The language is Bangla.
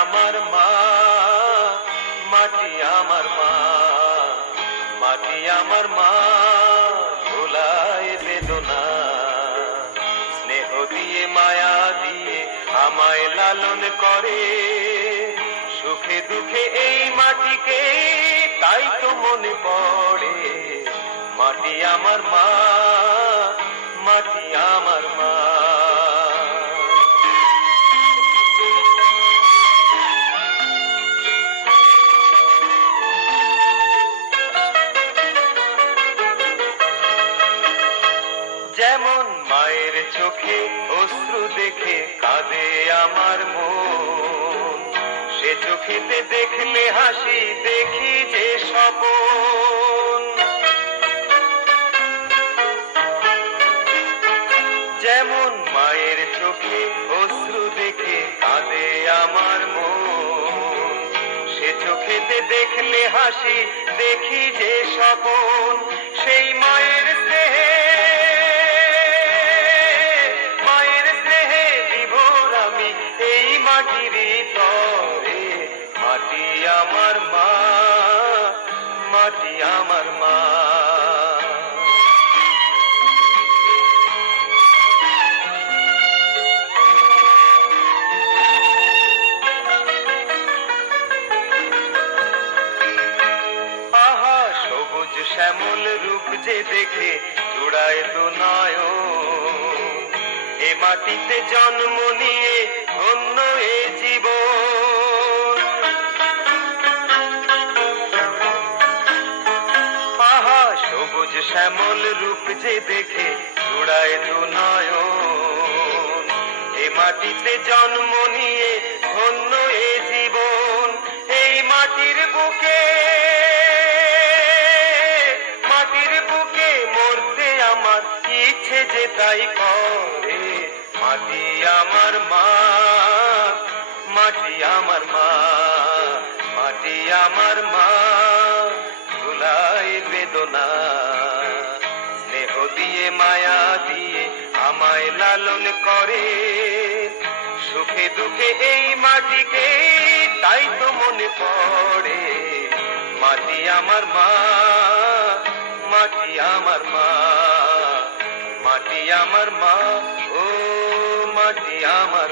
আমার মা, মাটি আমার মা, মাটি আমার মা ধুলায় বেদনা। স্নেহ দিয়ে মায়া দিয়ে আমায় লালন করে, সুখে দুঃখে এই মাটিকে তাই তো মনে পড়ে। মাটি আমার মা, মাটি আমার যেমন মায়ের চোখে অশ্রু দেখে কাঁদে আমার মন। সে চোখেতে দেখলে হাসি, দেখি যে স্বপন। যেমন মায়ের চোখে অশ্রু দেখে কাঁদে আমার মন। সে চোখেতে দেখলে হাসি, দেখি যে স্বপন। সেই মায়ের আমার মা, মাটি আমার মা। আহা সবুজ শ্যামল রূপ যে দেখে জোড়ায় তো নয় এ মাটিতে জন্ম নিয়ে অন্য এ জীবন। শ্যামল রূপ যে দেখে জোড়ায় নয় এ মাটিতে জন্ম নিয়ে ধন্য এ জীবন। এই মাটির বুকে মাটির বুকে মরতে আমার ইচ্ছে যে তাই করে। মাটি আমার মা, মাটি আমার মা, মাটি আমার মা। ধুলাই বেদনা। মায়া দিয়ে আমায় লালন করে। সুখে দুঃখে এই মাটিকে, তাই তো মনে পড়ে। মাটি আমার মা, মাটি আমার মা, মাটি আমার মা, ও মাটি আমার